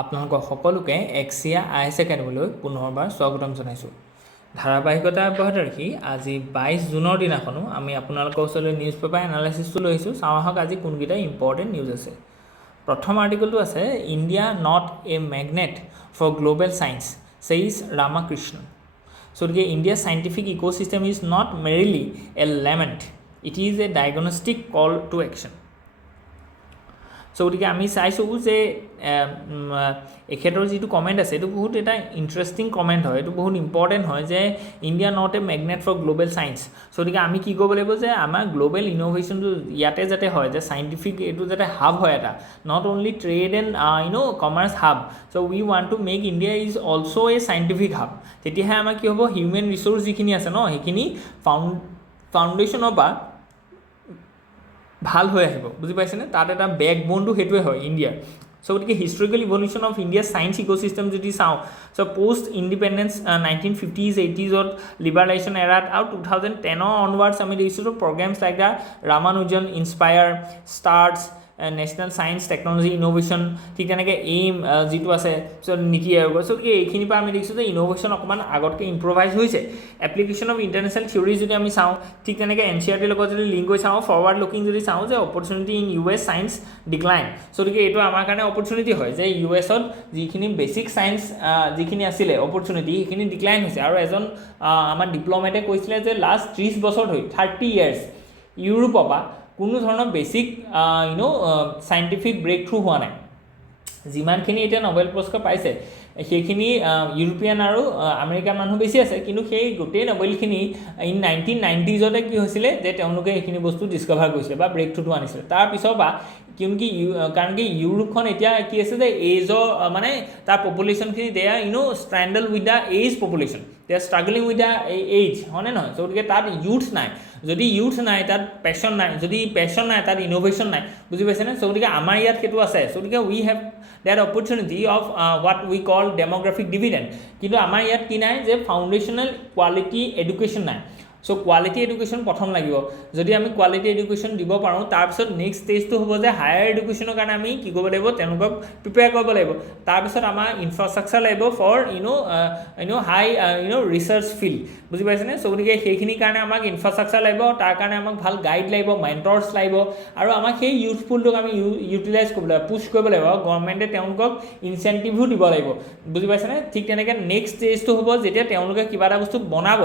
আপোনালোকক সকলোকে AXIA IAS একাডেমীলৈ পুনৰবাৰ স্বাগতম জনাইছোঁ। ধাৰাবাহিকতা অব্যাহত ৰাখি আজি 22 জুনৰ দিনাখনো আমি আপোনালোকৰ ওচৰলৈ নিউজ পেপাৰ এনালাইচিছটো লৈ আহিছোঁ। চাওঁ আহক আজি কোনকেইটা ইম্পৰ্টেণ্ট নিউজ আছে। প্ৰথম আৰ্টিকলটো আছে India not a magnet for global science says Ramakrishna. গতিকে ইণ্ডিয়াৰ scientific ecosystem is not merely a lament, it is a diagnostic call to action. গতিকে আমি চাইছোঁ যে এখেতৰ যিটো কমেণ্ট আছে এইটো বহুত এটা ইণ্টাৰেষ্টিং কমেণ্ট হয়, এইটো বহুত ইম্পৰ্টেণ্ট হয় যে India not a magnet for global science. গতিকে আমি কি ক'ব লাগিব যে আমাৰ গ্লোবেল ইন'ভেশ্যনটো ইয়াতে যাতে হয়, যে চাইণ্টিফিক এইটো যাতে হাব হয় এটা, not only trade and commerce hub. We want to make India is also' A scientific hub. তেতিয়াহে আমাৰ কি হ'ব, হিউমেন ৰিচ'ৰ্চ যিখিনি আছে ন সেইখিনি ফাউণ্ডেশ্যনৰ পৰা ভাল হৈ আহিব, বুজি পাইছেনে? তাত এটা বেকবোনটো সেইটোৱে হয় ইণ্ডিয়াৰ। গতিকে হিষ্টৰিকেল ইভলিউশ্যন অফ ইণ্ডিয়াৰ ছায়েন্স ইক'চিষ্টেম যদি চাওঁ, post independence 1950s 80s liberation এৰাত আৰু 2010 অনৱাৰ্ডছ আমি দেখিছোঁ programmes like the Ramanujan inspire, starts, national science technology innovation, ঠিক তেনেকৈ এইম যিটো আছে নীতি আয়োগৰ। গতিকে এইখিনিৰ পৰা আমি দেখিছোঁ যে ইন'ভেশ্যন অকণমান আগতকৈ ইম্প্ৰভাইজ হৈছে। এপ্লিকেশ্যন অফ ইণ্টাৰনেশ্যনেল থিয়ৰী যদি আমি চাওঁ, ঠিক তেনেকৈ NCERTৰ লগত যদি লিংক কৰি চাওঁ, ফৰৱাৰ্ড লুকিং যদি চাওঁ যে opportunity in US science decline. গতিকে এইটো আমাৰ কাৰণে অপৰচুনিটি হয় যে USত যিখিনি বেছিক ছায়েন্স যিখিনি আছিলে অপৰচুনিটি সেইখিনি ডিক্লাইন হৈছে। আৰু এজন আমাৰ ডিপ্ল'মেটে কৈছিলে যে লাষ্ট 30 বছৰ ধৰি 30 years ইউৰোপৰ পৰা কোনো ধৰণৰ বেছিক চাইণ্টিফিক ব্ৰেক থ্ৰু হোৱা নাই। যিমানখিনি এতিয়া নবেল পুৰস্কাৰ পাইছে সেইখিনি ইউৰোপীয়ান আৰু আমেৰিকাৰ মানুহ বেছি আছে, কিন্তু সেই গোটেই নবেলখিনি ইন 1990s কি হৈছিলে যে তেওঁলোকে এইখিনি বস্তু ডিছকভাৰ কৰিছিলে বা ব্ৰেক থ্ৰুটো আনিছিলে। তাৰপিছৰ পৰা কাৰণ কি ইউৰোপখন এতিয়া কি আছে যে এইজৰ মানে তাৰ পপুলেশ্যনখিনি they are stranded with the age population, they are struggling with the age, হয়নে নহয়? গতিকে তাত ইউথ নাই, যদি ইউথ নাই তাত পেশ্যন নাই, যদি পেশ্যন নাই তাত ইন'ভেশ্যন নাই, বুজি পাইছেনে? গতিকে আমাৰ ইয়াত সেইটো আছে। গতিকে উই have that opportunity of what we call demographic dividend, কিন্তু আমাৰ ইয়াত কি নাই যে ফাউণ্ডেশ্যনেল কোৱালিটি এডুকেশ্যন নাই। কোৱালিটি এডুকেশ্যন প্ৰথম লাগিব। যদি আমি কোৱালিটি এডুকেশ্যন দিব পাৰোঁ, তাৰপিছত নেক্সট ষ্টেজটো হ'ব যে হায়াৰ এডুকেশ্যনৰ কাৰণে আমি কি কৰিব লাগিব, তেওঁলোকক প্ৰিপেয়াৰ কৰিব লাগিব। তাৰপিছত আমাৰ ইনফ্ৰাষ্ট্ৰাকচাৰ লাগিব ফৰ হাই ৰিচাৰ্চ ফিল্ড, বুজি পাইছেনে? গতিকে সেইখিনিৰ কাৰণে আমাক ইনফ্ৰাষ্ট্ৰাকচাৰ লাগিব, তাৰ কাৰণে আমাক ভাল গাইড লাগিব, মেণ্টৰ্ছ লাগিব, আৰু আমাক সেই ইউথফুলটোক আমি ইউটিলাইজ কৰিব লাগিব, পুছ কৰিব লাগিব, আৰু গভৰ্ণমেণ্টে তেওঁলোকক ইনচেণ্টিভো দিব লাগিব, বুজি পাইছেনে? ঠিক তেনেকৈ নেক্সট ষ্টেজটো হ'ব যেতিয়া তেওঁলোকে কিবা এটা বস্তু বনাব,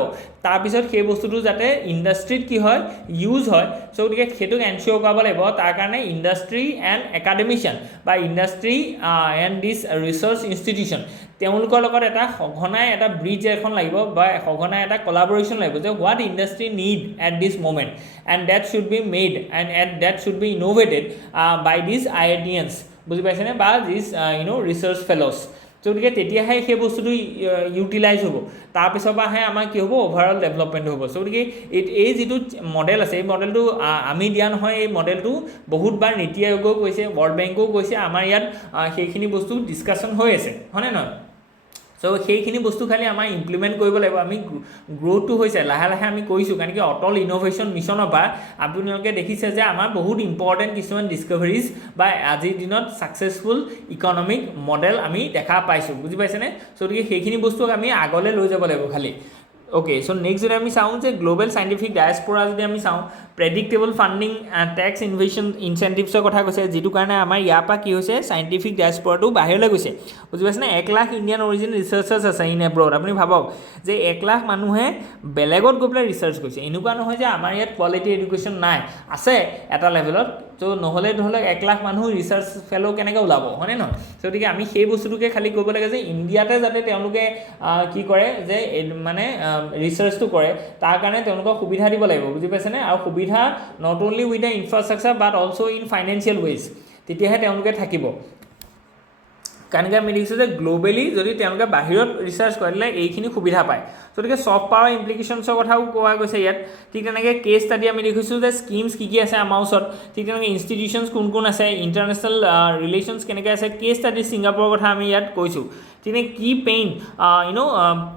তাৰপিছত সেই বস্তুটো যাতে ইণ্ডাষ্ট্ৰিত কি হয়, ইউজ হয়। গতিকে সেইটোক এনচিয়ৰ কৰাব লাগিব। তাৰ কাৰণে ইণ্ডাষ্ট্ৰি এণ্ড একাডেমিচিয়ান বা industry and this research institution তেওঁলোকৰ লগত এটা সঘনাই এটা ব্ৰিজ এখন লাগিব বা সঘনাই এটা কলাবৰেশ্যন লাগিব যে what industry need at this moment and that should be made and that should be innovated by this IITians, বুজি পাইছেনে? বা দিছ ৰিচাৰ্চ ফেল'জ। গতিকে তেতিয়াহে সেই বস্তুটো ইউটিলাইজ হ'ব। তাৰপিছৰ পৰাহে আমাৰ কি হ'ব, অভাৰঅল ডেভেলপমেণ্ট হ'ব। গতিকে এই যিটো মডেল আছে এই মডেলটো আমি দিয়া নহয়, এই মডেলটো বহুতবাৰ নীতি আয়োগেও কৈছে, ৱৰ্ল্ড বেংকেও কৈছে, আমাৰ ইয়াত সেইখিনি বস্তু ডিছকাশ্যন হৈ আছে, হয়নে নহয়? সেইখিনি বস্তু খালি আমাৰ ইমপ্লিমেণ্ট কৰিব লাগিব। আমি গ্ৰ'থটো হৈছে লাহে লাহে আমি কৰিছোঁ, কাৰণ কি অটল ইন'ভেশ্যন মিছনৰ পৰা আপোনালোকে দেখিছে যে আমাৰ বহুত ইম্পৰ্টেণ্ট কিছুমান ডিছকভাৰিজ বা আজিৰ দিনত ছাকচেছফুল ইকনমিক মডেল আমি দেখা পাইছোঁ, বুজি পাইছেনে? গতিকে সেইখিনি বস্তুক আমি আগলৈ লৈ যাব লাগিব খালি। নেক্সট যদি আমি চাওঁ যে গ্লোবেল চাইণ্টিফিক ডায়াস্প'ৰা যদি আমি চাওঁ, প্ৰেডিক্টেবল ফাণ্ডিং টেক্স ইনচেণ্টিভছৰ কথা কৈছে, যিটো কাৰণে আমাৰ ইয়াৰ পৰা কি হৈছে, চাইণ্টিফিক ডায়াস্প'ৰাটো বাহিৰলৈ গৈছে, বুজি পাইছেনে? 1 লাখ ইণ্ডিয়ান অৰিজিন ৰিচাৰ্চাৰ্ছ আছে ইন এব্ৰড। আপুনি ভাবক যে 1 লাখ মানুহে বেলেগত গৈ পেলাই ৰিচাৰ্চ কৰিছে। এনেকুৱা নহয় যে আমাৰ ইয়াত কোৱালিটি এডুকেশ্যন নাই, আছে এটা লেভেলত। নহ'লে 1 লাখ মানুহ ৰিচাৰ্চ ফেল' কেনেকৈ ওলাব, হয়নে নহয়? গতিকে আমি সেই বস্তুটোকে খালী কৰিব লাগে যে ইণ্ডিয়াতে যাতে তেওঁলোকে কি কৰে যে মানে ৰিচাৰ্চটো কৰে, তাৰ কাৰণে তেওঁলোকক সুবিধা দিব লাগিব, বুজি পাইছেনে? আৰু সুবিধা not only with the infrastructure but also' in financial ways, তেতিয়াহে তেওঁলোকে থাকিব। কাৰণ আমি দেখিছোঁ যে গ্ল'বেলি যদি তেওঁলোকে বাহিৰত ৰিচাৰ্চ কৰিলে এইখিনি সুবিধা পায়। গতিকে ছফ্ট পাৱাৰ ইমপ্লিকেশ্যনছৰ কথাও কোৱা গৈছে ইয়াত ঠিক তেনেকৈ কেছ ষ্টাডি আমি দেখিছোঁ যে স্কিমছ কি আছে আমাৰ ওচৰত ঠিক তেনেকৈ ইনষ্টিটিউশ্যনছ কোন আছে ইণ্টাৰনেশ্যনেল ৰিলেশ্যনছ কেনেকৈ আছে কেছ ষ্টাডি ছিংগাপুৰৰ কথা আমি ইয়াত কৈছোঁ ঠিক কি পেইন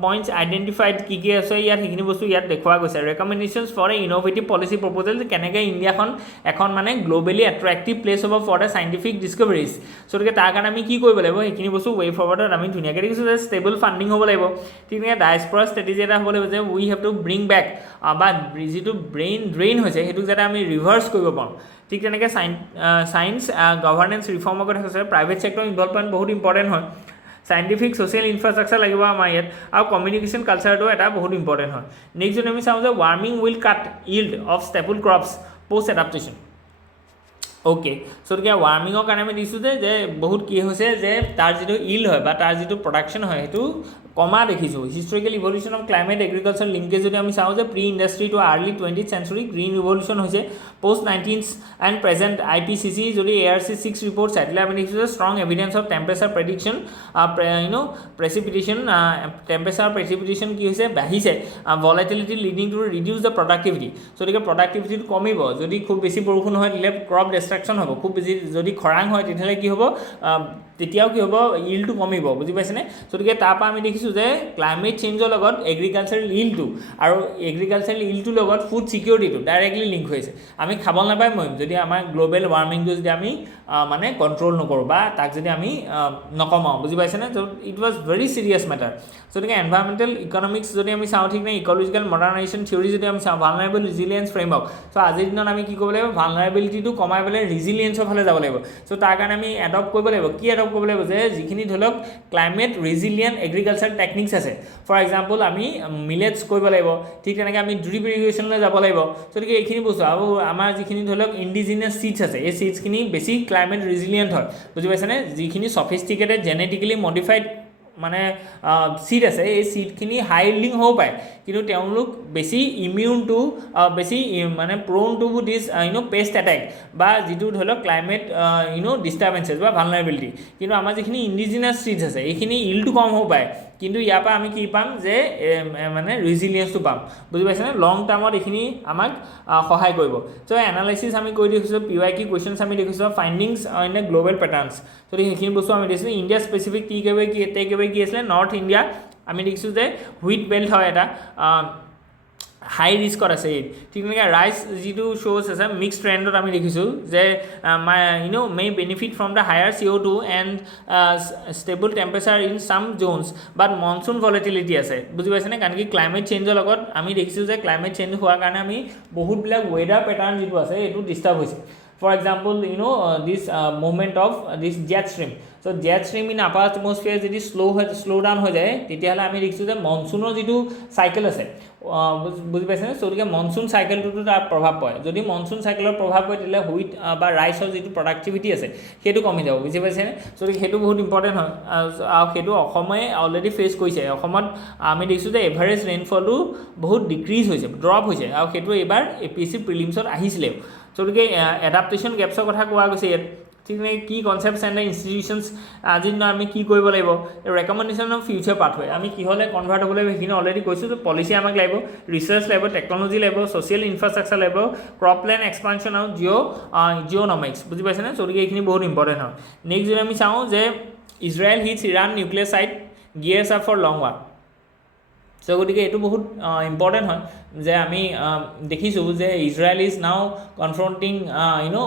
পইণ্টছ আইডেণ্টিফাইড কি আছে ইয়াত সেইখিনি বস্তু ইয়াত দেখুওৱা গৈছে ৰেকমেণ্ডেশ্যনছ for A innovative policy proposal কেনেকৈ ইণ্ডিয়াখন এখন মানে গ্ল'বেলি এট্ৰেক্টিভ প্লেচ হ'ব ফৰ দ্য চাইণ্টিফিক ডিছকভাৰিজ চ' গতিকে তাৰ কাৰণে আমি কি কৰিব লাগিব সেইখিনি বস্তু ৱে ফৰৱাৰ্ডত আমি ধুনীয়াকৈ দেখিছোঁ যে ষ্টেবল ফাণ্ডিং হ'ব লাগিব ঠিক তেনেকৈ ডায়েস্পৰা ষ্ট্ৰেটেজি এটা হ'ব লাগিব যে we have two bring back বা যিটো ড্ৰেইন হৈছে সেইটোক যাতে আমি ৰিভাৰ্চ কৰিব পাৰোঁ ঠিক তেনেকৈ চায়েন্স গভাৰ্নেন্স ৰিফৰ্মৰ কথা কৈছে প্ৰাইভেট ছেক্টৰ ইনভলভমেণ্ট বহুত ইম্পৰ্টেণ্ট হয় সাইণ্টিফিক ছ'চিয়েল ইনফ্ৰাষ্ট্ৰাকচাৰ লাগিব আমাৰ ইয়াত আৰু কমিউনিকেশ্যন কালচাৰটো এটা বহুত ইম্পৰ্টেণ্ট হয় নেক্সট যদি আমি চাওঁ যে warming will cut yield of staple crops post adaptation okay so' গতিকে ৱাৰ্মিঙৰ কাৰণে আমি দিছোঁ যে বহুত কি হৈছে যে তাৰ যিটো ইল্ড হয় বা তাৰ যিটো প্ৰডাকশ্যন হয় সেইটো কমা দেখিছোঁ historical evolution of climate agriculture linkage যদি আমি চাওঁ যে pre industry to early 20th century green revolution হৈছে post 19th and present IPCC যদি ARC 6 ৰিপৰ্ট চাই দিলে আমি দেখিছোঁ যে strong evidence of temperature prediction precipitation temperature precipitation কি হৈছে বাঢ়িছে volatility leading to reduce the productivity গতিকে প্ৰডাক্টিভিটিটো কমিব যদি খুব বেছি বৰষুণ হয় দিলে ক্ৰপ ডিষ্ট্ৰাকশ্যন হ'ব খুব বেছি যদি খৰাং হয় তেতিয়াহ'লে কি হ'ব তেতিয়াও কি হ'ব ইল্ডটো কমিব বুজি পাইছেনে গতিকে তাৰপৰা আমি দেখিছোঁ যে ক্লাইমেট চেঞ্জৰ লগত এগ্ৰিকালচাৰেল ইল্ডটো আৰু এগ্ৰিকালচাৰেল ইল্ডটোৰ লগত ফুড ছিকিউৰিটিটো ডাইৰেক্টলি লিংক হৈছে আমি খাব নাপাই মৰিম যদি আমাৰ গ্ল'বেল ৱাৰ্মিংটো যদি আমি মানে কণ্ট্ৰল নকৰোঁ বা তাক যদি আমি নকমাওঁ বুজি পাইছেনে it was very serious matter গতিকে এনভাইৰমেণ্টেল ইকনমিক্স যদি আমি চাওঁ ঠিক নাই ইকলজিকেল মডাৰ্নাইজেশ্যন থিয়ৰী যদি আমি চাওঁ ভালনাৰেবল ৰিজিলিয়েঞ্চ ফ্ৰেমৱৰ্ক চ' আজিৰ দিনত আমি কি কৰিব লাগিব ভালনাৰেবিলিটিটো কমাই পেলাই ৰিজিলিয়েঞ্চৰ ফালে যাব লাগিব চ' তাৰ কাৰণে আমি এডপ্ট কৰিব লাগিব কি এডপ্ট কৰিব লাগিব যে যিখিনি ধৰি লওক ক্লাইমেট ৰিজিলিয়েণ্ট এগ্ৰিকালচাৰ টেকনিক্স আছে ফৰ এক্সাম্পল আমি মিলেটছ কৰিব লাগিব ঠিক তেনেকৈ আমি ড্ৰিপ ইৰিগেশ্যনলৈ যাব লাগিব গতিকে এইখিনি বস্তু আৰু আমাৰ যিখিনি ধৰি লওক ইণ্ডিজিনিয়াছ চিডছ আছে এই চিডছখিনি বেছি ক্লাইমেট ৰিজিলিয়েণ্ট হয় বুজি পাইছেনে যিখিনি ছফিষ্টিকেটেড জেনেটিকেলি মডিফাইড মানে চিড আছে এই চিডখিনি হাই ইল্ডিং হ'ব পাৰে কিন্তু তেওঁলোক বেছি ইমিউন টু বেছি মানে প্ৰ'ন টু দিছ পেষ্ট এটেক বা যিটো ধৰি লওক ক্লাইমেট ডিষ্টাৰ্বেঞ্চেছ বা ভালনাৰেবিলিটি কিন্তু আমাৰ যিখিনি ইণ্ডিজিনাছ চিডছ আছে এইখিনি ইল্ডটো কম হ'ব পাৰে কিন্তু ইয়াৰ পৰা আমি কি পাম যে মানে ৰিজিলিয়েঞ্চটো পাম বুজি পাইছেনে লং টাৰ্মত এইখিনি আমাক সহায় কৰিব চ' এনালাইচিছ আমি কৰি দেখিছোঁ PYQ কুৱেশ্যনছ আমি দেখিছোঁ ফাইণ্ডিংছ ইন এ গ্ল'বেল পেটাৰ্ণছ যদি সেইখিনি বস্তু আমি দেখিছোঁ ইণ্ডিয়া স্পেচিফিক টেক কি আছিলে নৰ্থ ইণ্ডিয়া আমি দেখিছোঁ যে হুইট বেল্ট হয় এটা হাই ৰিস্কত আছে ঠিক তেনেকৈ ৰাইচ যিটো শ্ব'জ আছে মিক্স ট্ৰেণ্ডত আমি দেখিছোঁ যে may benefit from the higher CO2 and stable temperature in some zones but monsoon volatility আছে বুজি পাইছেনে কাৰণ কি ক্লাইমেট চেঞ্জৰ লগত আমি দেখিছোঁ যে ক্লাইমেট চেঞ্জ হোৱাৰ কাৰণে আমি বহুতবিলাক ৱেডাৰ পেটাৰ্ণ যিটো আছে এইটো ডিষ্টাৰ্ব হৈছে for example this movement of this jet stream so' jet stream in upper atmosphere যদি শ্ল' ডাউন হৈ যায় তেতিয়াহ'লে আমি দেখিছোঁ যে মনচুনৰ যিটো চাইকেল আছে বুজি পাইছেনে চ' গতিকে মনচুন চাইকেলটোতো তাৰ প্ৰভাৱ পৰে যদি মনচুন চাইকেলৰ প্ৰভাৱ পৰে তেতিয়াহ'লে হুইট বা ৰাইচৰ যিটো প্ৰডাক্টিভিটি আছে সেইটো কমি যাব বুজি পাইছেনে চ' গতিকে সেইটো বহুত ইম্পৰ্টেণ্ট হয় আৰু সেইটো অসমে অলৰেডি ফেচ কৰিছে অসমত আমি দেখিছোঁ যে এভাৰেজ ৰেইনফলটো বহুত ডিক্ৰিজ হৈছে ড্ৰপ হৈছে আৰু সেইটো এইবাৰ APSC প্ৰিলিমছত আহিছিলেও চ' গতিকে এডাপ্টেশ্যন গেপছৰ কথা কোৱা গৈছে ইয়াত ঠিক তেনেকৈ কি কনচেপ্টছ এণ্ড ইনষ্টিটিউশ্যনছ আজিৰ দিনত আমি কি কৰিব লাগিব ৰেকমেণ্ডেশ্যন অফ ফিউচাৰ পাথৱে আমি কিহলৈ কনভাৰ্ট হ'ব লাগিব সেইখিনি অলৰেডি কৈছোঁ যে পলিচি আমাক লাগিব ৰিচাৰ্চ লাগিব টেকন'লজি লাগিব ছ'চিয়েল ইনফ্ৰাষ্ট্ৰাকচাৰ লাগিব ক্ৰপ লেণ্ড এক্সপানশ্যন আৰু জিঅ'নমিক্স বুজি পাইছেনে গতিকে এইখিনি বহুত ইম্পৰ্টেণ্ট হয় নেক্সট যদি আমি চাওঁ যে Israel hits Iran nuclear site gears up for long war so' গতিকে এইটো বহুত ইম্পৰ্টেণ্ট হয় যে আমি দেখিছোঁ যে Israel is now confronting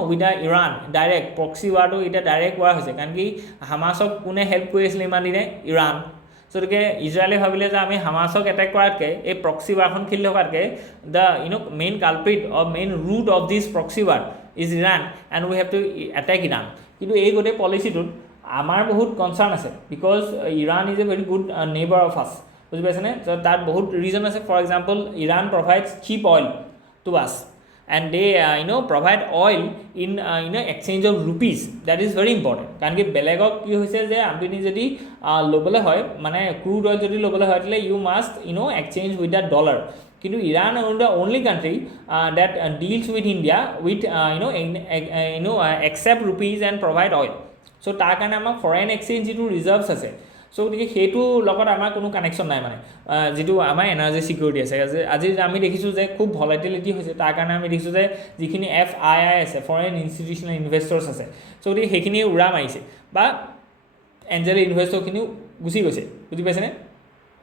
with the Iran direct proxy ৱাৰটো এতিয়া ডাইৰেক্ট ৱাৰ হৈছে কাৰণ কি হামাছক কোনে হেল্প কৰি আছিলে ইমান দিনে ইৰাণ চ' গতিকে ইজৰাইলে ভাবিলে যে আমি হামাছক এটেক কৰাতকৈ এই প্ৰক্সি ৱাৰখন খেলি থকাতকৈ the main culprit of main root of this proxy war is Iran and we have to attack Iran কিন্তু এই গোটেই পলিচিটোত আমাৰ বহুত কনচাৰ্ণ আছে because Iran is a very good neighbour of us বুজি পাইছেনে তাত বহুত ৰিজন আছে for example Iran provides cheap oil to us and they provide oil in exchange of rupees that is very important কাৰণ কি বেলেগক কি হৈছে যে আপুনি যদি ল'বলৈ হয় মানে ক্ৰুড অইল যদি ল'বলৈ হয় তেতিয়াহ'লে you must exchange with the dollar কিন্তু Iran is the only country that deals with India with accept rupees and provide oil so' তাৰ কাৰণে আমাক ফৰেইন এক্সচেঞ্জ যিটো ৰিজাৰ্ভছ আছে সো গতিকে সেইটো লগত আমাৰ কোনো কানেকশ্যন নাই মানে যিটো আমাৰ এনাৰ্জি ছিকিউৰিটি আছে আজি আমি দেখিছোঁ যে খুব ভলাটিলিটি হৈছে তাৰ কাৰণে আমি দেখিছোঁ যে যিখিনি FII আছে ফৰেইন ইনষ্টিটিউচনেল ইনভেষ্টৰ্ছ আছে সো গতিকে সেইখিনি উৰা মাৰিছে বা এঞ্জেল ইনভেষ্টৰখিনিও গুচি গৈছে বুজি পাইছেনে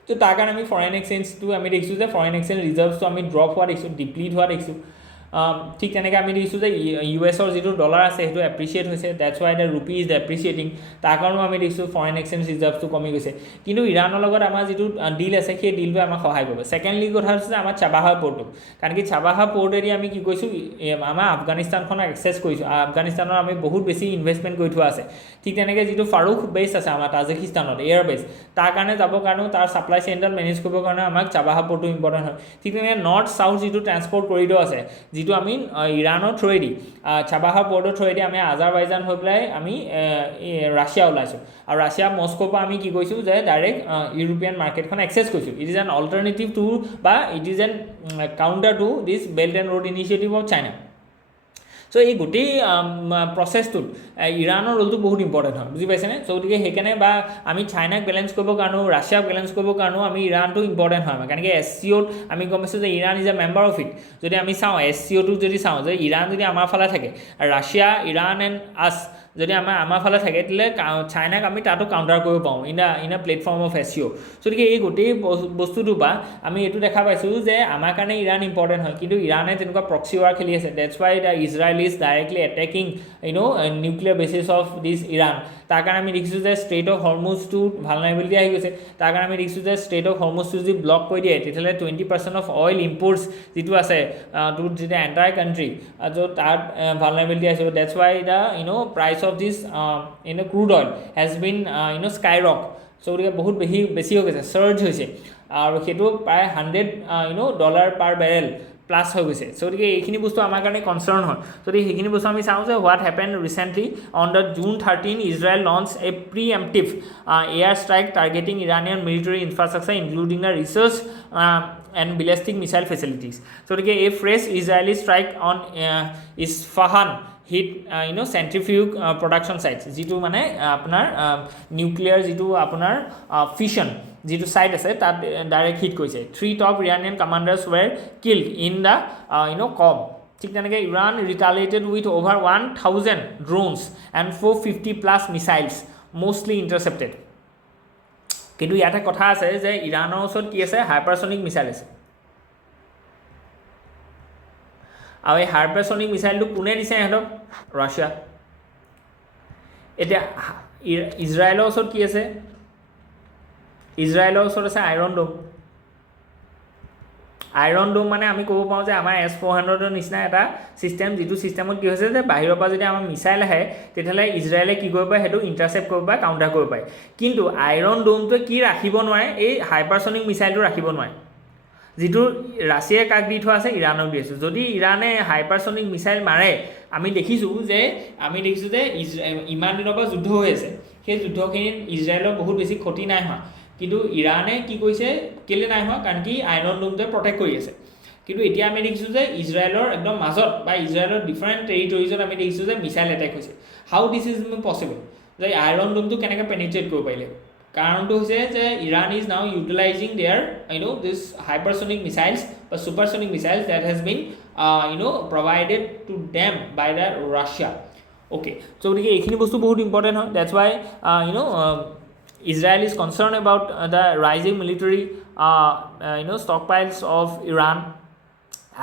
তো তাৰ কাৰণে আমি ফৰেইন এক্সচেঞ্জটো আমি দেখিছোঁ যে ফৰেইন এক্সচেঞ্জ ৰিজাৰ্ভছটো আমি ড্ৰপ হোৱা দেখিছোঁ ডিপ্লিট হোৱা দেখিছোঁ ঠিক তেনেকৈ আমি দেখিছোঁ যে US যিটো ডলাৰ আছে সেইটো এপ্ৰিচিয়েট হৈছে that's why the rupee is appreciating তাৰ কাৰণেও আমি দেখিছোঁ ফৰেইন এক্সচেঞ্জ ৰিজাৰ্ভটো কমি গৈছে কিন্তু ইৰাণৰ লগত আমাৰ যিটো ডিল আছে সেই ডিলটোৱে আমাক সহায় কৰিব ছেকেণ্ডলি কথা হৈছে আমাৰ চাবাহাৰ পৰ্টটো কাৰণ কি চাবাহাৰ পৰ্টেদি আমি কি কৰিছোঁ আমাৰ আফগানিস্তানখনক এক্সেছ কৰিছোঁ আফগানিস্তানৰ আমি বহুত বেছি ইনভেষ্টমেণ্ট কৰি থোৱা আছে ঠিক তেনেকৈ যিটো ফাৰুখ বেছ আছে আমাৰ তাজিকিস্তানত এয়াৰ বেছ তাৰ কাৰণে যাবৰ কাৰণেও তাৰ ছাপ্লাই চেইনডাল মেনেজ কৰিবৰ কাৰণে আমাক চাবাহাৰ পৰ্টটো ইম্পৰ্টেণ্ট হয় ঠিক তেনেকৈ নৰ্থ চাউথ যিটো ট্ৰান্সপৰ্ট কৰিডৰ আছে যিটো আমি ইৰাণৰ থ্ৰুৱেদি চাবাহাৰ পৰ্টৰ থ্ৰুৱেদি আমি আজাৰবাইজান হৈ পেলাই আমি ৰাছিয়া ওলাইছোঁ আৰু ৰাছিয়া মস্কোৰ পৰা আমি কি কৰিছোঁ যে ডাইৰেক্ট ইউৰোপিয়ান মাৰ্কেটখন এক্সেছ কৰিছোঁ it is an alternative to বা it is an counter to this belt and road initiative of China so এই গোটেই প্ৰচেছটোত ইৰাণৰ ৰোলটো বহুত ইম্পৰ্টেণ্ট হয় বুজি পাইছেনে চ' গতিকে সেইকাৰণে বা আমি চাইনাক বেলেঞ্চ কৰিবৰ কাৰণেও ৰাছিয়াক বেলেঞ্চ কৰিবৰ কাৰণেও আমি ইৰাণটো ইম্পৰ্টেণ্ট হয় আমাৰ কাৰণ কি SCOত আমি গম পাইছোঁ যে Iran is A member of it যদি আমি চাওঁ SCOটো যদি চাওঁ যে ইৰাণ যদি আমাৰ ফালে থাকে আৰু ৰাছিয়া ইৰাণ এণ্ড আছ যদি আমাৰ ফালে থাকে তেতিয়াহ'লে চাইনাক আমি তাতো কাউণ্টাৰ কৰিব পাৰোঁ in a platform of SCO চ' গতিকে এই গোটেই বস্তুটো বা আমি এইটো দেখা পাইছোঁ যে আমাৰ কাৰণে ইৰাণ ইম্পৰ্টেণ্ট হয় কিন্তু ইৰাণে তেনেকুৱা প্ৰক্সি ৱাৰ খেলি আছে that's why the Israel is directly attacking nuclear basis of this Iran তাৰ কাৰণে আমি দেখিছোঁ যে ষ্ট্ৰেইট অফ হৰমুজটো ভালনাৰেবিলিটি আহি গৈছে তাৰ কাৰণে আমি দেখিছোঁ যে ষ্ট্ৰেইট অফ হৰমুজটো যদি ব্লক কৰি দিয়ে তেতিয়াহ'লে 20% অফ অইল ইম্পৰ্টছ যিটো আছে টু যেতিয়া এণ্টায়াৰ কাণ্ট্ৰি য'ত তাত ভালনাৰেবিলিটি আহিছে that's why the price of this crude oil has been skyrocket so গতিকে বহুত বেছি হৈ গৈছে চাৰ্জ হৈছে আৰু সেইটো প্ৰায় $100 পাৰ বেৰেল প্লাছ হৈ গৈছে চ' গতিকে এইখিনি বস্তু আমাৰ কাৰণে কনচাৰ্ণ হয় যদি সেইখিনি বস্তু আমি চাওঁ যে what happen recently on the June 13 Israel launch a preemptive air strike targeting Iranian military infrastructure including the research and ballistic missile facilities so গতিকে a fresh Israeli strike on Isfahan hit centrifuge production sites যিটো মানে আপোনাৰ nuclear যিটো আপোনাৰ fission যিটো site আছে তাত direct hit কৰিছে 3 top Iranian commanders were killed in the কম ঠিক তেনেকৈ Iran retaliated with over 1000 drones and 450 plus missiles mostly intercepted কিন্তু ইয়াতে কথা আছে যে ইৰাণৰ ওচৰত কি আছে হাইপাৰসনিক মিছাইল আছে আৰু এই হাইপাৰসনিক মিছাইলটো কোনে দিছে সিহঁতক ৰাছিয়া এতিয়া ইজৰাইলৰ ওচৰত কি আছে ইজৰাইলৰ ওচৰত আছে আইৰন ডোম মানে আমি ক'ব পাৰোঁ যে আমাৰ S-400ৰ নিচিনা এটা ছিষ্টেম যিটো ছিষ্টেমত কি হৈছে যে বাহিৰৰ পৰা যদি আমাৰ মিছাইল আহে তেতিয়াহ'লে ইজৰাইলে কি কৰিব পাৰে সেইটো ইণ্টাৰচেপ্ট কৰিব পাৰে কাউণ্টাৰ কৰিব পাৰে কিন্তু আইৰন ডোমটোৱে কি ৰাখিব নোৱাৰে এই হাইপাৰসনিক মিছাইলটো ৰাখিব নোৱাৰে যিটো ৰাছিয়াই কাক দি থোৱা আছে ইৰাণক দি আছে যদি ইৰাণে হাইপাৰসনিক মিছাইল মাৰে আমি দেখিছোঁ যে ইমান দিনৰ পৰা যুদ্ধ হৈ আছে সেই যুদ্ধখিনিত ইজৰাইলৰ বহুত বেছি ক্ষতি নাই হোৱা কিন্তু ইৰাণে কি কৰিছে কেলে নাই হোৱা কাৰণ কি আইৰন ডোমটোৱে প্ৰটেক্ট কৰি আছে কিন্তু এতিয়া আমি দেখিছোঁ যে ইজৰাইলৰ একদম মাজত বা ইজৰাইলৰ ডিফাৰেণ্ট টেৰিটৰিজত আমি দেখিছোঁ যে মিছাইল এটেক হৈছে হাউ দিছ ইজ পচিবল যে আইৰন ডোমটো কেনেকৈ পেনিট্ৰেট কৰিব পাৰিলে কাৰণটো হৈছে যে Iran is now utilising their this hypersonic missiles বা supersonic missiles that has been provided to them by the Russia okay so' গতিকে এইখিনি বস্তু বহুত ইম্পৰ্টেণ্ট হয় that's why Israel is concerned about the rising military stockpiles of Iran.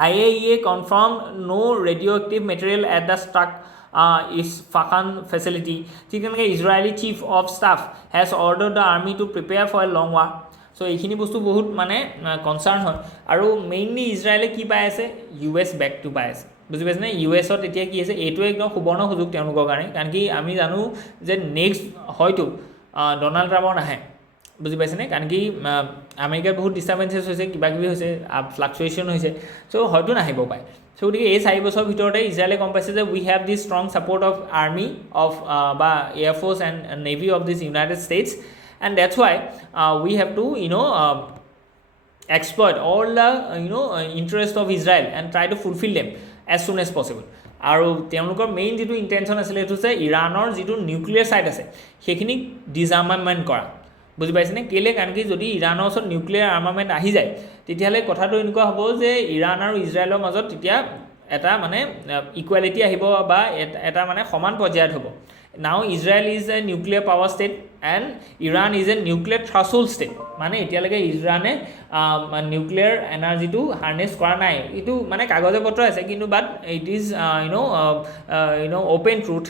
IAEA confirmed no radioactive material at the struck Isfahan facility. Israeli chief of staff has ordered the army to prepare for a long war. So এইখিনি বস্তু বহুত মানে concerned হয় আৰু mainly ইজৰাইলে কি পাই আছে US বেকটো পাই আছে বুজি পাইছেনে US-ত এতিয়া কি আছে এইটোৱে একদম সুবৰ্ণ সুযোগ তেওঁলোকৰ কাৰণে কাৰণ কি আমি জানো যে নেক্সট হয়তো ডনাল্ড ট্ৰাম্পৰ নাহে বুজি পাইছেনে কাৰণ কি আমেৰিকাত বহুত ডিষ্টাৰ্বেঞ্চেছ হৈছে কিবা কিবি হৈছে ফ্লাকচুৱেশ্যন হৈছে চ' হয়তো নাহিব পাৰে চ' গতিকে এই 4 বছৰৰ ভিতৰতে ইজৰাইলে গম পাইছে যে we have this strong support of army of বা air force and navy of this United States and that's why we have to exploit all the interest of Israel and try to fulfill them as soon as possible আৰু তেওঁলোকৰ main যিটো intention আছিলে সেইটো হৈছে ইৰাণৰ যিটো nuclear site আছে সেইখিনি ডিজাৰ্মাৰমেণ্ট কৰা বুজি পাইছেনে কেলে কাৰণ কি যদি ইৰানৰ ওচৰত নিউক্লিয়াৰ আৰ্মামেণ্ট আহি যায় তেতিয়াহ'লে কথাটো এনেকুৱা হ'ব যে ইৰাণ আৰু ইজৰাইলৰ মাজত তেতিয়া এটা মানে ইকুৱেলিটি আহিব বা এটা মানে সমান পৰ্যায়ত হ'ব now Israel is a nuclear power state and Iran is a nuclear threshold state মানে এতিয়ালৈকে ইজৰাণে নিউক্লিয়াৰ এনাৰ্জিটো হাৰ্নেছ কৰা নাই এইটো মানে কাগজে পত্ৰ আছে কিন্তু but it is open truth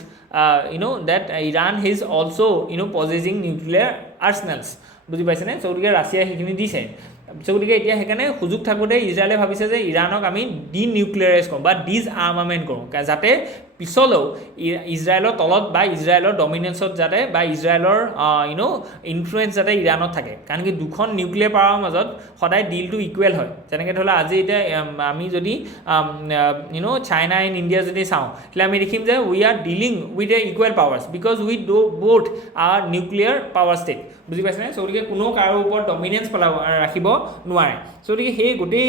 that Iran is also possessing nuclear arsenals বুজি পাইছেনে গতিকে ৰাছিয়া সেইখিনি দিছে গতিকে এতিয়া সেইকাৰণে সুযোগ থাকোঁতে ইজৰাইলে ভাবিছে যে ইৰাণক আমি ডি নিউক্লিয়াৰাইজ কৰোঁ বা ডিজ আৰ্মামেণ্ট কৰোঁ যাতে পিছলৈও ইজৰাইলৰ তলত বা ইজৰাইলৰ ডমিনেঞ্চত যাতে বা ইজৰাইলৰ ইনফ্লুৱেঞ্চ যাতে ইৰাণত থাকে কাৰণ কি দুখন নিউক্লিয়াৰ পাৱাৰৰ মাজত সদায় ডিলটো ইকুৱেল হয় যেনেকৈ ধৰি লওক আজি এতিয়া আমি যদি চাইনা এণ্ড ইণ্ডিয়া যদি চাওঁ তেতিয়াহ'লে আমি দেখিম যে we are dealing with a equal powers because we both R nuclear power state বুজি পাইছেনে গতিকে কোনো কাৰো ওপৰত ডমিনেঞ্চ ৰাখিব নোৱাৰে গতিকে সেই গোটেই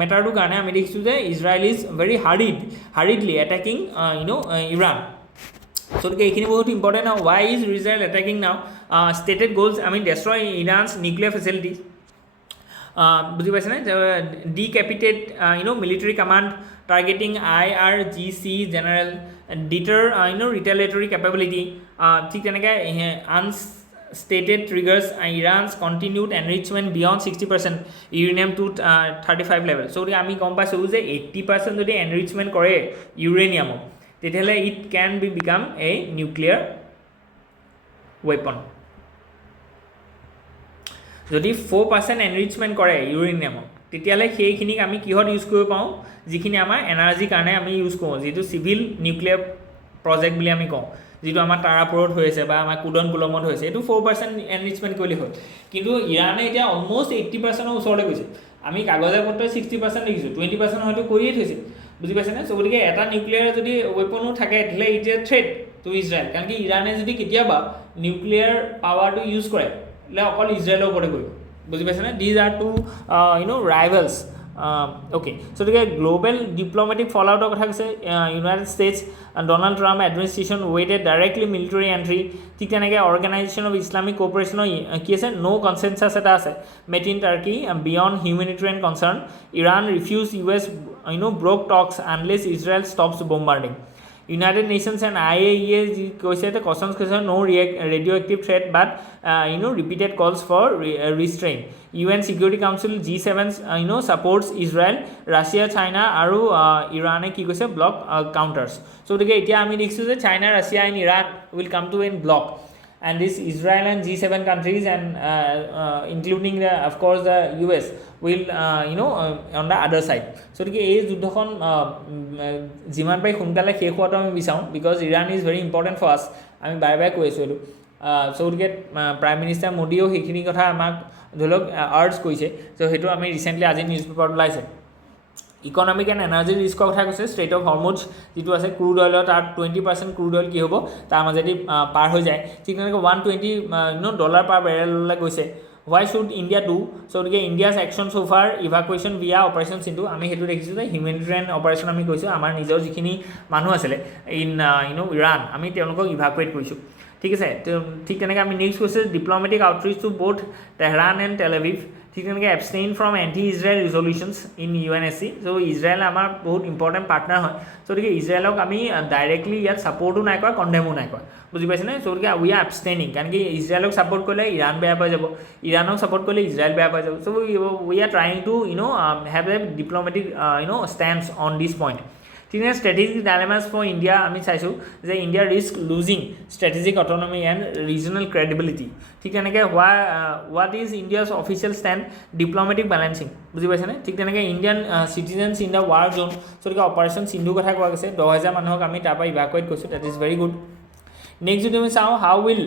মেটাৰটোৰ কাৰণে আমি দেখিছোঁ যে Israel is very hardly attacking Iran গতিকে এইখিনি বহুত ইম্পৰ্টেণ্ট হয় why is Israel attacking now stated goals আমি ডেষ্ট্ৰয় ইৰাণছ নিউক্লিয়াৰ ফেচিলিটিজ বুজি পাইছেনে decapitated military command targeting IRGC general deter retaliatory capability ঠিক তেনেকৈ stated triggers Iran's continued enrichment beyond 60% uranium to 35 level so আমি গম পাইছোঁ যে 80% যদি enrichment কৰে uranium তেতিয়াহ'লে it can become a nuclear weapon যদি 4% enrichment কৰে uranium তেতিয়াহ'লে সেইখিনিক আমি কিহত ইউজ কৰিব পাওঁ যিখিনি আমাৰ এনাৰ্জিৰ কাৰণে আমি ইউজ কৰোঁ যিটো চিভিল নিউক্লিয়াৰ প্ৰজেক্ট বুলি আমি কওঁ যিটো আমাৰ তাৰাপুৰত হৈ আছে বা আমাৰ কুডন কুলমত হৈছে এইটো 4% এনৰিচমেণ্ট কৰিলে হ'ল কিন্তু ইৰাণে এতিয়া অলমষ্ট 80%ৰ ওচৰলৈ গৈছে আমি কাগজে পত্ৰই 60% দেখিছোঁ 20% হয়তো কৰিয়ে থৈছে বুজি পাইছেনে গতিকে এটা নিউক্লিয়াৰ যদি ৱেপনো থাকে তেতিয়াহ'লে এতিয়া থ্ৰেট টু ইজৰাইল কাৰণ কি ইৰাণে যদি কেতিয়াবা নিউক্লিয়াৰ পাৱাৰটো ইউজ কৰে তেতিয়াহ'লে অকল ইজৰাইলৰ ওপৰতে কৰিব বুজি পাইছেনে these are two rivals okay so the global diplomatic fallout of United States and Donald Trump administration waited directly military entry ঠিক তেনেকৈ organization of Islamic cooperation কি আছে no consensus এটা আছে met in Turkey beyond humanitarian concern Iran refused US broke talks unless Israel stops bombarding United Nations and IAEA কৈছে যে cautions no radioactive threat but repeated calls for restraint UN Security Council G7 supports Israel Russia China আৰু ইৰাণে কি কৈছে block counters so গতিকে এতিয়া আমি দেখিছোঁ যে China Russia and Iran will come to in block and this Israel and G7 countries and including of course the US will on the other side so গতিকে এই যুদ্ধখন যিমান পাৰি সোনকালে শেষ হোৱাটো আমি বিচাৰোঁ because Iran is very important for us আমি বাৰে বাৰে কৈ আছোঁ এইটো so গতিকে প্ৰাইম মিনিষ্টাৰ মোদীয়েও সেইখিনি কথা আমাক ধৰি লওক আৰ্জ কৰিছে চ' সেইটো আমি ৰিচেণ্টলি আজি নিউজ পেপাৰত ওলাইছে ইকনমিক এণ্ড এনাৰ্জি ৰিস্কৰ কথা কৈছে ষ্ট্ৰেইট অফ হৰমুজ যিটো আছে ক্ৰুড অইলৰ তাৰ 20% ক্ৰুড অইল কি হ'ব তাৰ মাজেদি পাৰ হৈ যায় ঠিক তেনেকৈ $120 পাৰ বেৰেললৈ গৈছে হোৱাই শুড ইণ্ডিয়া ডু চ' গতিকে ইণ্ডিয়াছ একশ্যন চ' ফাৰ ইভাকুৱেশ্যন ভিয়া অপাৰেশ্যন চিন্তু আমি সেইটো দেখিছোঁ যে হিউমেনিটেৰিয়ান অপাৰেশ্যন আমি কৈছোঁ আমাৰ নিজৰ যিখিনি মানুহ আছিলে ইৰাণ আমি তেওঁলোকক ইভাকুৱেট কৰিছোঁ ঠিক আছে ঠিক তেনেকৈ আমি নেক্সট কৈছে diplomatic outreach to both Tehran and Tel Aviv ঠিক তেনেকৈ abstain from anti Israel resolutions in UNSC so' Israel আমাৰ বহুত ইম্পৰ্টেণ্ট পাৰ্টনাৰ হয় চ' গতিকে ইজৰাইলক আমি ডাইৰেক্টলি ইয়াত ছাপৰ্টো নাই কৰা কণ্ডেমো নাই কৰা বুজি পাইছেনে চ' গতিকে উই আৰ এবষ্টেইনিং কাৰণ কি ইজৰাইলক ছাপৰ্ট কৰিলে ইৰাণ বেয়া পাই যাব ইৰাণক ছাপৰ্ট কৰিলে ইজৰাইল বেয়া পাই যাব so' we are trying to have a diplomatic stands on this point ঠিক আছে ষ্ট্ৰেটেজিক ডাইলেমাছ ফৰ ইণ্ডিয়া আমি চাইছোঁ যে India risk losing strategic autonomy and regional credibility ঠিক তেনেকৈ what is India's official stand diplomatic balancing বুজি পাইছেনে ঠিক তেনেকৈ Indian citizens in the war zone গতিকে অপাৰেশ্যন সিন্ধু কথা কোৱা গৈছে 10,000 মানুহক আমি তাৰপৰা ইভাকুৱেট কৰিছোঁ that is very good next যদি আমি চাওঁ how will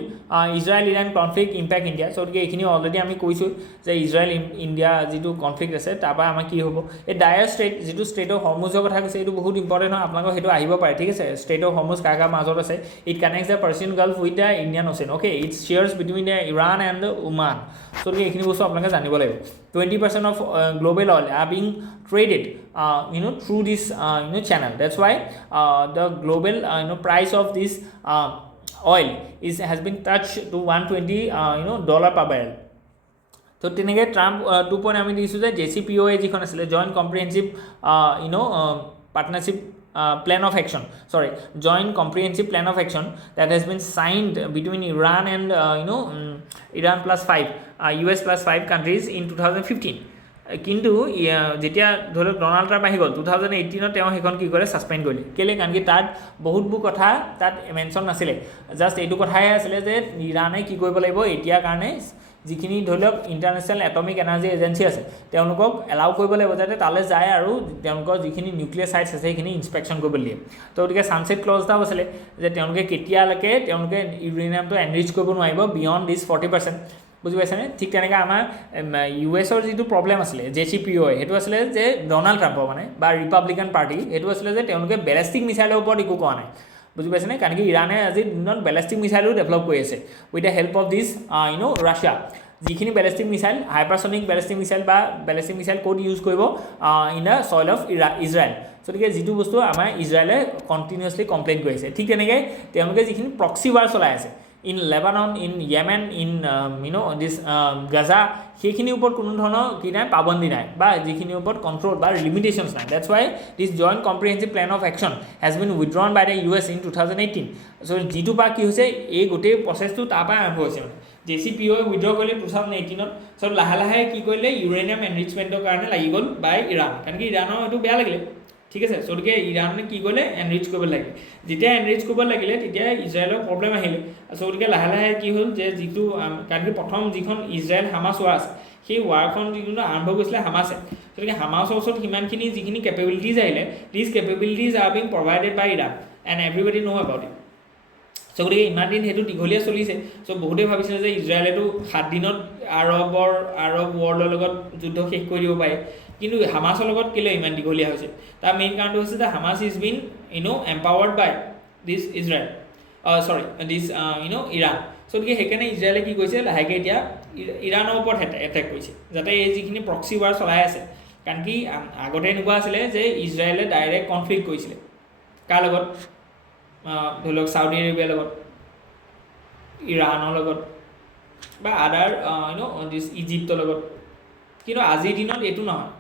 Israel Iran conflict impact India so' গতিকে এইখিনি অলৰেডি আমি কৈছোঁ যে ইজৰাইল ইণ্ডিয়া যিটো কনফ্লিক্ট আছে তাৰপৰা আমাৰ কি হ'ব এই ডায়াৰ ষ্ট্ৰেইট যিটো ষ্ট্ৰেইট অফ হৰমুজৰ কথা কৈছে এইটো বহুত ইম্পৰ্টেণ্ট হয় আপোনালোকৰ সেইটো আহিব পাৰে ঠিক আছে ষ্ট্ৰেইট অফ হৰমুজ কাৰ কাৰ মাজত আছে it connects the Persian Gulf with the Indian Ocean okay it's shares between the Iran and the Oman so' গতিকে এইখিনি বস্তু আপোনালোকে জানিব লাগিব 20% of global oil are being traded through this channel that's why the global price of this oil has been touched to 120 dollar per barrel. তো তেনেকৈ Trump 2 আমি দিছোঁ যে JCPOA যিখন আছিলে joint comprehensive partnership plan of action, joint comprehensive plan of action that has been signed between Iran and Iran plus 5 US plus 5 countries in 2015. কিন্তু যেতিয়া ধৰি লওক ডনাল্ড ট্ৰাম্প আহি গ'ল 2018 তেওঁ সেইখন কি কৰে ছাছপেণ্ড কৰিলে কেলৈ কাৰণ কি তাত বহুতবোৰ কথা তাত মেনশ্যন নাছিলে জাষ্ট এইটো কথাই আছিলে যে ইৰাণে কি কৰিব লাগিব এতিয়াৰ কাৰণে যিখিনি ধৰি লওক ইণ্টাৰনেশ্যনেল এটমিক এনাৰ্জি এজেঞ্চি আছে তেওঁলোকক এলাউ কৰিব লাগিব যাতে তালৈ যায় আৰু তেওঁলোকৰ যিখিনি নিউক্লিয়াৰ চাইটছ আছে সেইখিনি ইনস্পেকশ্যন কৰিব দিয়ে তো গতিকে ছানছেট ক্লজ এটাও আছিলে যে তেওঁলোকে কেতিয়ালৈকে তেওঁলোকে ইউৰেনিয়ামটো এনৰিচ কৰিব নোৱাৰিব বিয়ণ্ড দিছ 40%, বুজি পাইছেনে? ঠিক তেনেকৈ আমাৰ US যিটো প্ৰব্লেম আছিলে JCPOA সেইটো আছিলে যে ডনাল্ড ট্ৰাম্পৰ মানে বা ৰিপাব্লিকান পাৰ্টি সেইটো আছিলে যে তেওঁলোকে বেলেষ্টিক মিছাইলৰ ওপৰত একো কোৱা নাই, বুজি পাইছেনে? কাৰণ কি ইৰাণে আজিৰ দিনত বেলেষ্টিক মিছাইলো ডেভেলপ কৰি আছে with the help of this Russia. যিখিনি ballistic missile hypersonic ballistic missile বা বেলেষ্টিক মিছাইল ক'ত ইউজ কৰিব in the soil of Israel. গতিকে যিটো বস্তু আমাৰ ইজৰাইলে কণ্টিনিউৱাছলি কমপ্লেইন কৰি আছে ঠিক তেনেকৈ তেওঁলোকে যিখিনি প্ৰক্সি ৱাৰ চলাই আছে in Lebanon in Yemen in this Gaza সেইখিনিৰ ওপৰত কোনো ধৰণৰ কি নাই পাবন্দী নাই বা যিখিনিৰ ওপৰত কণ্ট্ৰল বা লিমিটেশ্যনছ নাই। That's why this joint comprehensive plan of action has been withdrawn by the US in 2018। So' যিটো পৰা কি হৈছে এই গোটেই প্ৰচেছটো তাৰ পৰাই আৰম্ভ হৈছে মানে JCPOA উইথড্ৰ কৰিলে 2018 চ' লাহে লাহে কি কৰিলে ইউৰেনিয়াম এনৰিচমেণ্টৰ কাৰণে লাগি গ'ল বাই ইৰাণ কাৰণ কি ইৰাণৰ এইটো বেয়া লাগিলে ঠিক আছে। চ' গতিকে ইৰাণে কি কৰিলে এনৰিচ কৰিব লাগিলে যেতিয়া এনৰিচ কৰিব লাগিলে তেতিয়া ইজৰাইলৰ প্ৰব্লেম আহিলে। চ' গতিকে লাহে লাহে কি হ'ল যে যিটো কাৰণ কি প্ৰথম যিখন ইজৰাইল হামাছ ৱাৰ আছে সেই ৱাৰখন যিটো আৰম্ভ কৰিছিলে হামাছে গতিকে হামাছৰ ওচৰত সিমানখিনি যিখিনি কেপেবিলিটিজ আহিলে this capabilities are being provided by Iran and everybody know' about it. So' গতিকে ইমান দিন সেইটো দীঘলীয়া চলিছে। চ' বহুতে ভাবিছিলে যে ইজৰাইলেতো 7 দিনত আৰব ৱৰ্ল্ডৰ লগত যুদ্ধ শেষ কৰি দিব পাৰে কিন্তু হামাছৰ লগত কেলৈ ইমান দীঘলীয়া হৈছে তাৰ মেইন কাৰণটো হৈছে যে Hamas is been empowered by this Israel this Iran. So' গতিকে সেইকাৰণে ইজৰাইলে কি কৰিছে লাহেকৈ এতিয়া ইৰাণৰ ওপৰত এটেক কৰিছে যাতে এই যিখিনি প্ৰক্সি ৱাৰ চলাই আছে কাৰণ কি আগতে এনেকুৱা আছিলে যে ইজৰাইলে ডাইৰেক্ট কনফ্লিক্ট কৰিছিলে কাৰ লগত ধৰি লওক চাউদি আৰবিয়াৰ লগত ইৰাণৰ লগত বা আদাৰ দিছ ইজিপ্তৰ লগত কিন্তু আজিৰ দিনত এইটো নহয়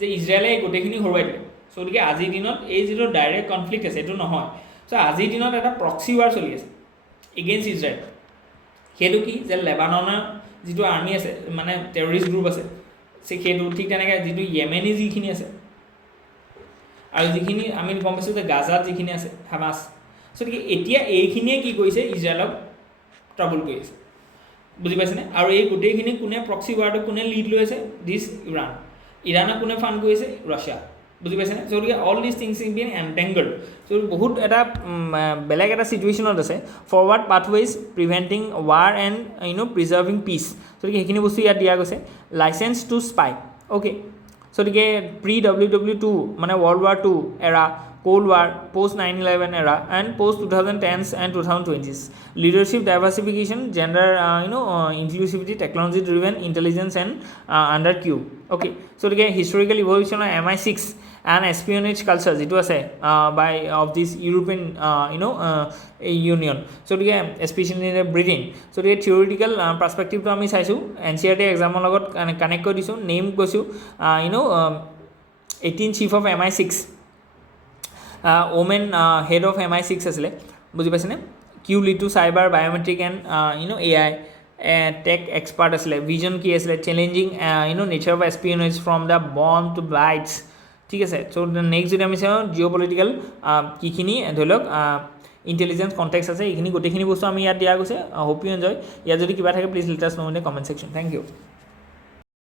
যে ইজৰাইলে এই গোটেইখিনি হৰুৱাই দিলে। চ' গতিকে আজিৰ দিনত এই যিটো ডাইৰেক্ট কনফ্লিক্ট আছে এইটো নহয়। চ' আজিৰ দিনত এটা প্ৰক্সি ৱাৰ চলি আছে এগেইনষ্ট ইজৰাইল। সেইটো কি যে লেবাননৰ যিটো আৰ্মি আছে মানে টেৰৰিষ্ট গ্ৰুপ আছে সেইটো ঠিক তেনেকৈ যিটো য়েমেনি যিখিনি আছে আৰু যিখিনি আমি গম পাইছোঁ যে গাজাত যিখিনি আছে হামাছ। চ' গতিকে এতিয়া এইখিনিয়ে কি কৰিছে ইজৰাইলক ট্ৰাবল কৰি আছে, বুজি পাইছেনে? আৰু এই গোটেইখিনি কোনে প্ৰক্সি ৱাৰটো কোনে লিড লৈ আছে দিছ ইৰাণক কোনে ফাণ্ড কৰিছে ৰাছিয়া, বুজি পাইছেনে? চ' গতিকে all this things in been entangled. So' বহুত এটা বেলেগ এটা চিটুৱেশ্যনত আছে forward pathways preventing war and preserving peace. গতিকে সেইখিনি বস্তু ইয়াত দিয়া গৈছে licence to spy okay. So' গতিকে প্ৰি WW2 মানে ৱৰ্ল্ড ৱাৰ 2 এৰা Cold War, post 9/11 era, and post 2010s and 2020s. Leadership diversification, gender, inclusivity, technology-driven intelligence, and under Q. Okay. So again, historical evolution of MI6 and espionage culture. It was by of this European, Union. So again, especially in Britain. So the theoretical perspective to ami saisu NCERT exam logot connect kori disu name koisu 18 chief of MI6. Women head of MI6 আছিলে, বুজি পাইছেনে? Q lead to cyber biometric and AI tech expert আছিলে। Vision কি আছিলে challenging nature of espionage from the Bourne to Blaise, ঠিক আছে। চ' next যদি আমি চাওঁ জিঅ' পলিটিকেল কিখিনি ধৰি লওক ইণ্টেলিজেঞ্চ কণ্টেক্স আছে এইখিনি গোটেইখিনি বস্তু আমি ইয়াত দিয়া গৈছে। Hope you enjoy. ইয়াত যদি কিবা থাকে please let us know' in the comment section. Thank U.